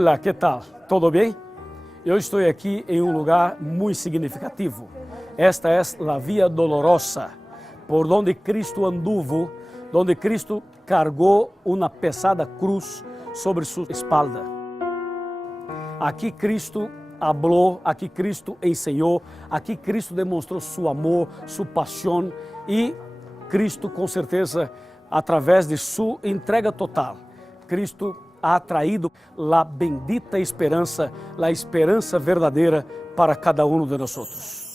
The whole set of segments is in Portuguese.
Olá, que tal? Tudo bem? Eu estou aqui em um lugar muito significativo. Esta é a Via Dolorosa, por onde Cristo anduvo, onde Cristo cargou uma pesada cruz sobre sua espalda. Aqui Cristo falou, aqui Cristo ensinou, aqui Cristo demonstrou seu amor, sua paixão e Cristo, com certeza, através de sua entrega total, Cristo ha traído a bendita esperança, a esperança verdadeira para cada um de nós.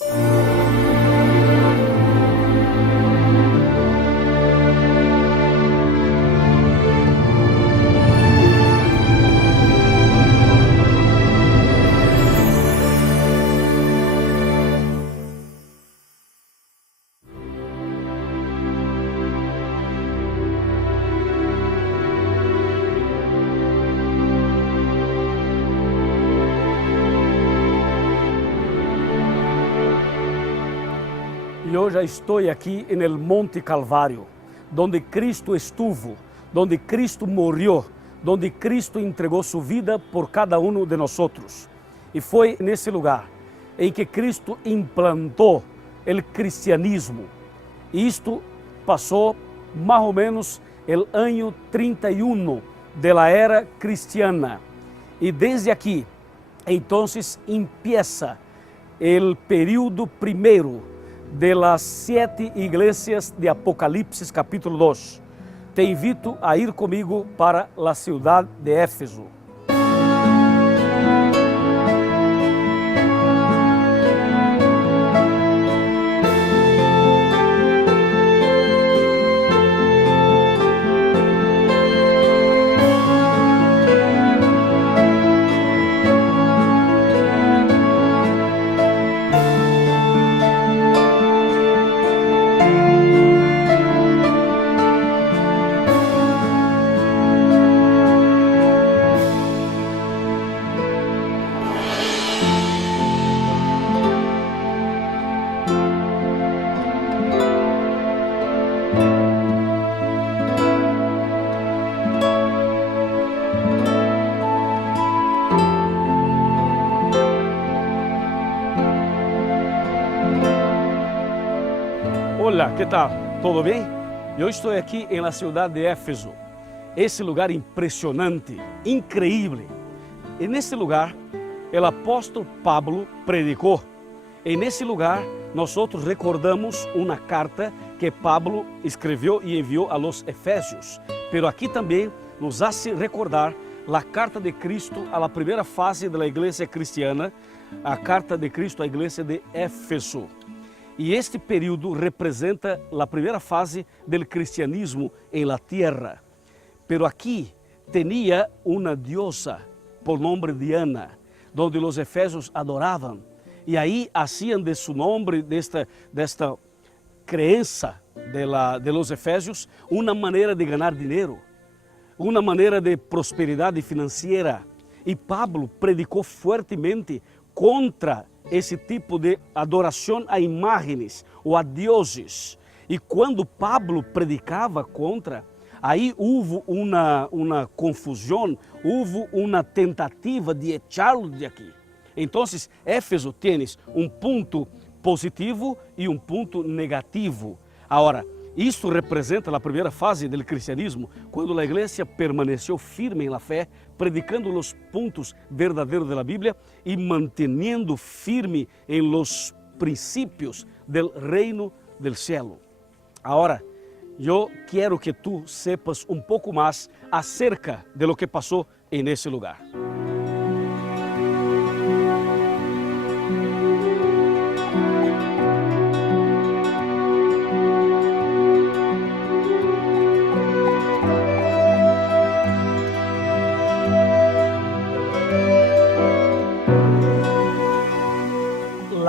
Eu já estou aqui no Monte Calvário, onde Cristo estuvo, onde Cristo morreu, onde Cristo entregou sua vida por cada um de nós. E foi nesse lugar em que Cristo implantou o cristianismo. Isto passou mais ou menos o ano 31 da era cristiana. E desde aqui, então, empieza o período primeiro de las 7 igrejas de Apocalipse capítulo 2. Te invito a ir comigo para a cidade de Éfeso. Olá, que tal? Tudo bem? Eu estou aqui na cidade de Éfeso. Esse lugar impressionante, incrível. E nesse lugar, o apóstolo Pablo predicou. E nesse lugar, nós recordamos uma carta que Pablo escreveu e enviou a los Efésios. Pero aqui também nos hace recordar a carta de Cristo à primeira fase da igreja cristiana, a carta de Cristo à igreja de Éfeso. E este período representa a primeira fase do cristianismo em la tierra. Pero aqui tinha uma diosa por nome Diana, onde os efésios adoravam. E aí hacían de su nome, desta crença de los efésios, uma maneira de ganhar dinheiro, uma maneira de prosperidade financeira. E Pablo predicou fortemente contra esse tipo de adoração a imagens ou a deuses. E quando Pablo predicava contra, aí houve uma confusão, houve uma tentativa de echá-lo de aqui. Então, Éfeso tens um ponto positivo e um ponto negativo. Agora, isto representa a primeira fase do cristianismo, quando a igreja permaneceu firme na fé, predicando os pontos verdadeiros da Bíblia e mantendo firme em los princípios do reino del cielo. Agora, eu quero que tu sepas um pouco mais acerca de lo que passou nesse lugar.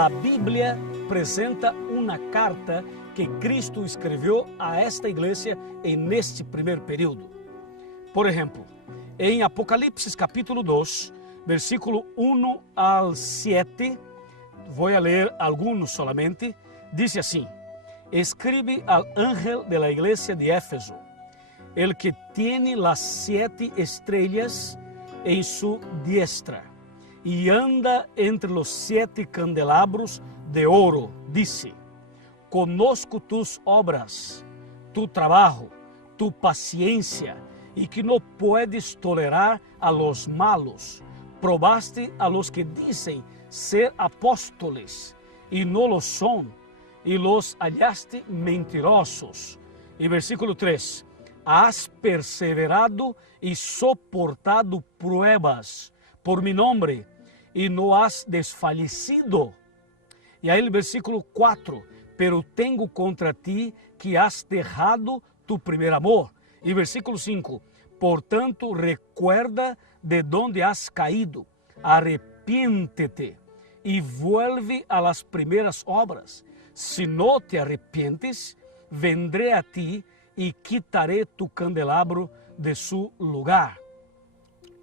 A Bíblia apresenta uma carta que Cristo escreveu a esta igreja neste primeiro período. Por exemplo, em Apocalipse capítulo 2, versículo 1 al 7, vou ler alguns solamente, diz assim: escribe al ángel de la iglesia de Éfeso, el que tiene las 7 estrellas em su diestra y anda entre los 7 candelabros de oro. Dice: conozco tus obras, tu trabajo, tu paciencia, y que no puedes tolerar a los malos. Probaste a los que dicen ser apóstoles y no lo son, y los hallaste mentirosos. Y versículo 3: has perseverado y soportado pruebas por mi nombre, y no has desfallecido. Y ahí el versículo 4: pero tengo contra ti que has dejado tu primer amor. Y versículo 5: por tanto, recuerda de donde has caído, arrepiéntete y vuelve a las primeras obras. Si no te arrepientes, vendré a ti y quitaré tu candelabro de su lugar.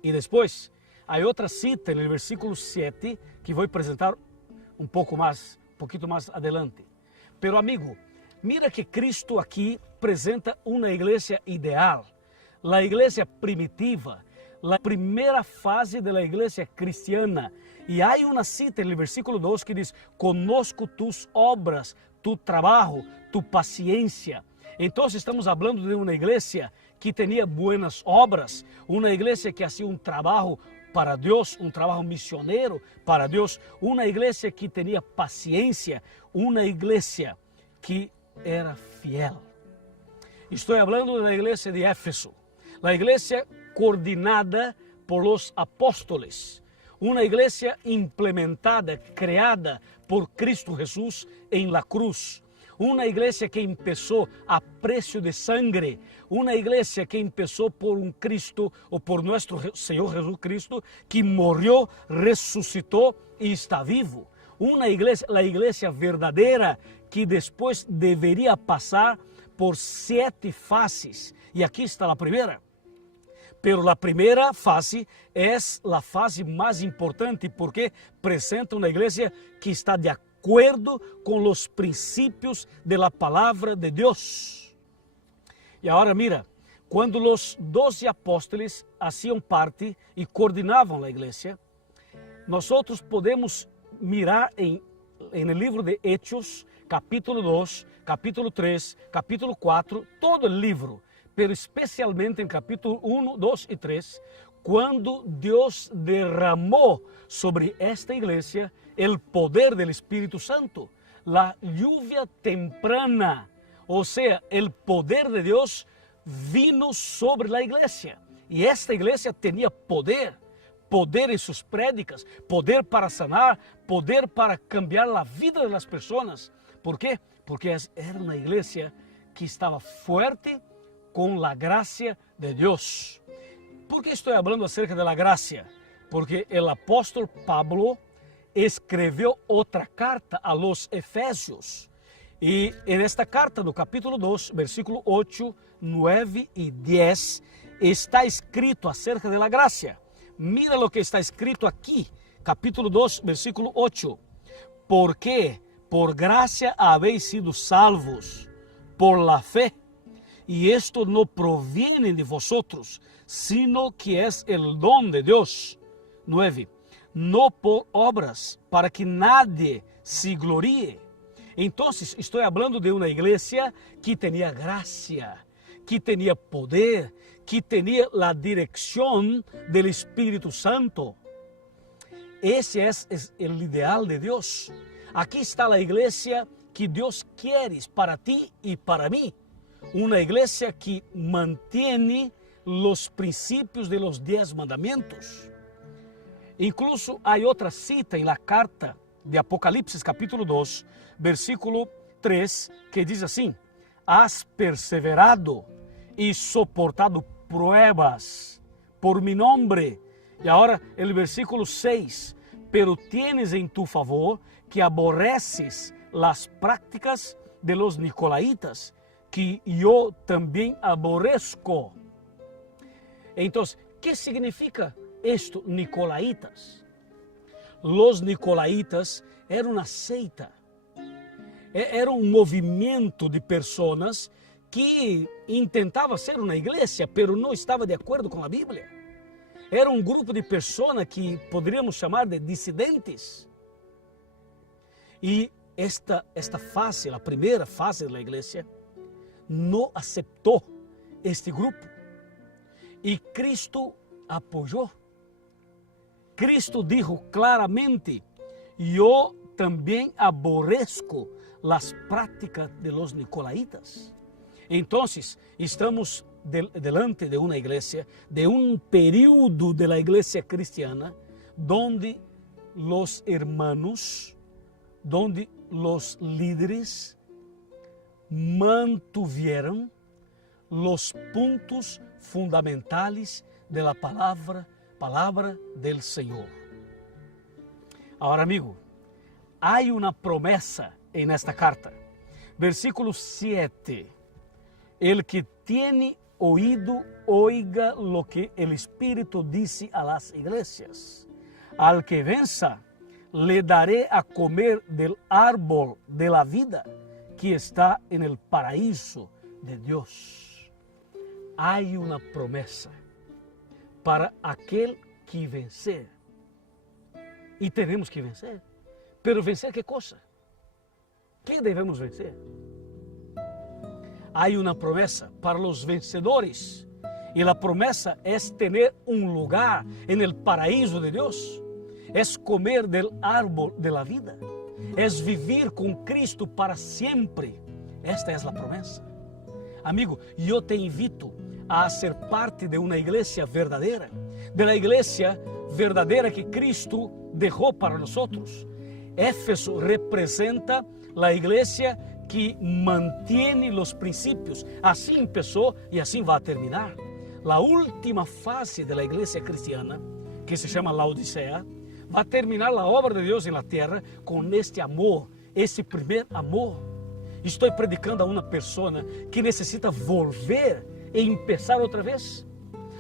Y después hay otra cita en el versículo 7 que voy a presentar un poquito más adelante. Pero amigo, mira que Cristo aquí presenta una iglesia ideal, la iglesia primitiva, la primera fase de la iglesia cristiana. Y hay una cita en el versículo 2 que dice: conozco tus obras, tu trabajo, tu paciencia. Entonces estamos hablando de una iglesia que tenía buenas obras, una iglesia que hacía un trabajo para Dios, un trabajo misionero para Dios, una iglesia que tenía paciencia, una iglesia que era fiel. Estoy hablando de la iglesia de Éfeso, la iglesia coordinada por los apóstoles, una iglesia implementada, creada por Cristo Jesús en la cruz, una iglesia que empezó a precio de sangre, una iglesia que empezó por un Cristo o por nuestro Señor Jesucristo, que murió, resucitó y está vivo. Una iglesia, la iglesia verdadera, que después debería pasar por 7 fases. Y aquí está la primera. Pero la primera fase es la fase más importante porque presenta una iglesia que está de acuerdo con los principios de la palabra de Dios. Y ahora mira, cuando los 12 apóstoles hacían parte y coordinaban la iglesia, nosotros podemos mirar en el libro de Hechos, capítulo 2, capítulo 3, capítulo 4, todo el libro, pero especialmente en capítulo 1, 2 y 3, cuando Dios derramó sobre esta iglesia el poder del Espíritu Santo, la lluvia temprana, o sea, el poder de Dios vino sobre la iglesia. Y esta iglesia tenía poder en sus prédicas, poder para sanar, poder para cambiar la vida de las personas. ¿Por qué? Porque era una iglesia que estaba fuerte con la gracia de Dios. ¿Por qué estoy hablando acerca de la gracia? Porque el apóstol Pablo escribió otra carta a los Efesios. Y en esta carta, no capítulo 2, versículo 8, 9 y 10, está escrito acerca de la gracia. Mira lo que está escrito aquí, capítulo 2, versículo 8. Porque por gracia habéis sido salvos por la fe. Y esto no proviene de vosotros, sino que es el don de Dios. 9. No por obras, para que nadie se gloríe. Entonces, estoy hablando de una iglesia que tenía gracia, que tenía poder, que tenía la dirección del Espíritu Santo. Ese es el ideal de Dios. Aquí está la iglesia que Dios quiere para ti y para mí. Una iglesia que mantiene los principios de los 10 mandamientos. Incluso hay otra cita en la carta de Apocalipsis capítulo 2, versículo 3, que dice así: has perseverado y soportado pruebas por mi nombre. Y ahora el versículo 6, pero tienes en tu favor que aborreces las prácticas de los nicolaítas, que yo también aborrezco. Entonces, ¿qué significa esto, nicolaítas? Los nicolaítas eran una secta, era un movimiento de personas que intentaba ser una iglesia, pero no estaba de acuerdo con la Biblia. era um grupo de pessoas que poderíamos chamar de dissidentes. E esta fase, a primeira fase da igreja, não aceitou este grupo. E Cristo apoiou. Cristo dijo claramente: eu também aborrezco as práticas de los nicolaítas. Então, estamos delante de uma igreja, de um período de la igreja cristiana, donde los hermanos, donde los líderes mantuvieron los puntos fundamentales de la palabra del Senhor. Agora, amigo, há uma promessa em esta carta. Versículo 7. El que tiene oído, oiga lo que el Espíritu dice a las iglesias. Al que venza, le daré a comer del árbol de la vida que está en el paraíso de Dios. Hay una promesa para aquel que vencer. Y tenemos que vencer. Pero vencer ¿qué cosa? ¿Qué debemos vencer? Hay una promesa para los vencedores. Y la promesa es tener un lugar en el paraíso de Dios. Es comer del árbol de la vida. Es vivir con Cristo para siempre. Esta es la promesa. Amigo, yo te invito a ser parte de una iglesia verdadera. De la iglesia verdadera que Cristo dejó para nosotros. Éfeso representa la iglesia que mantiene los principios. Así empezó y así va a terminar. La última fase de la iglesia cristiana, que se llama Laodicea, va a terminar la obra de Dios en la tierra con este amor, esse primer amor. Estou predicando a uma pessoa que necessita volver e empezar outra vez.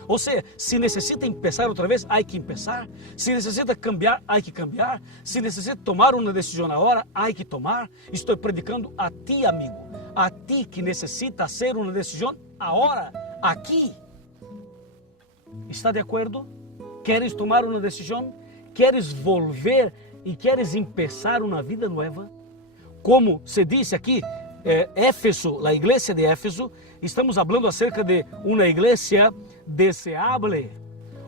Ou seja, se necessita empezar outra vez, há que empezar. Se necessita cambiar, há que cambiar. Se necessita tomar uma decisão agora, há que tomar. Estou predicando a ti, amigo, a ti que necessita fazer uma decisão agora, aqui. Está de acordo? Queres tomar uma decisão? Queres volver e queres empezar uma vida nova? Como se disse aqui, Éfeso, a igreja de Éfeso, estamos falando acerca de uma igreja deseável.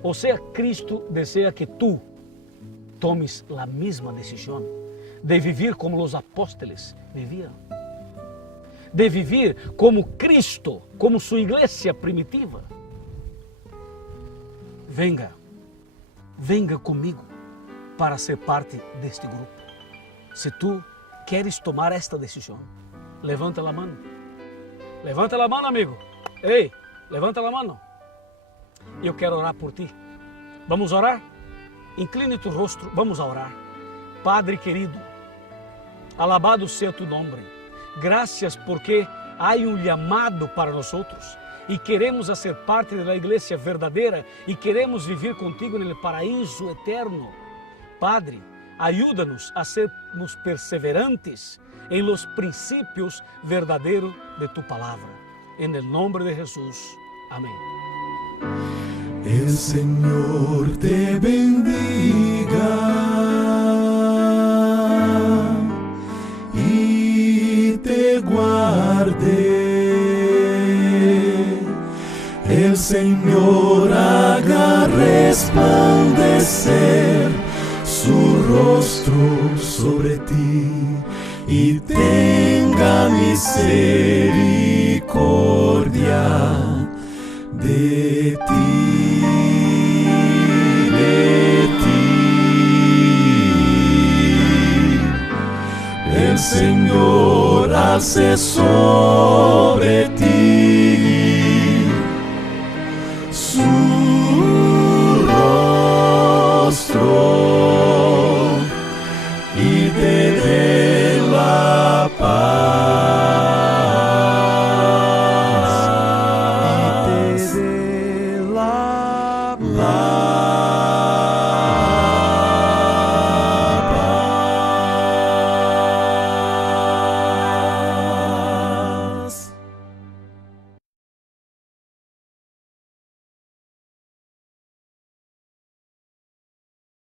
Ou seja, Cristo deseja que tu tomes a mesma decisão de viver como os apóstolos viviam, de viver como Cristo, como sua igreja primitiva. Venga comigo para ser parte deste grupo. Se tu queres tomar esta decisão, levanta a mão. Levanta a mão, amigo. Ei, levanta a mão. Eu quero orar por ti. Vamos orar? Incline tu rosto, vamos a orar. Padre querido, alabado seja tu nome. Gracias porque há um chamado para nós e queremos ser parte da igreja verdadeira e queremos viver contigo no paraíso eterno. Padre, ayúdanos a sermos perseverantes em los princípios verdadeiros de tu palavra. En el nombre de Jesús. Amén. El Señor te bendiga y te guarde. El Señor haga resplandecer su rostro sobre ti y tenga misericordia de ti, de ti. El Señor alce sobre ti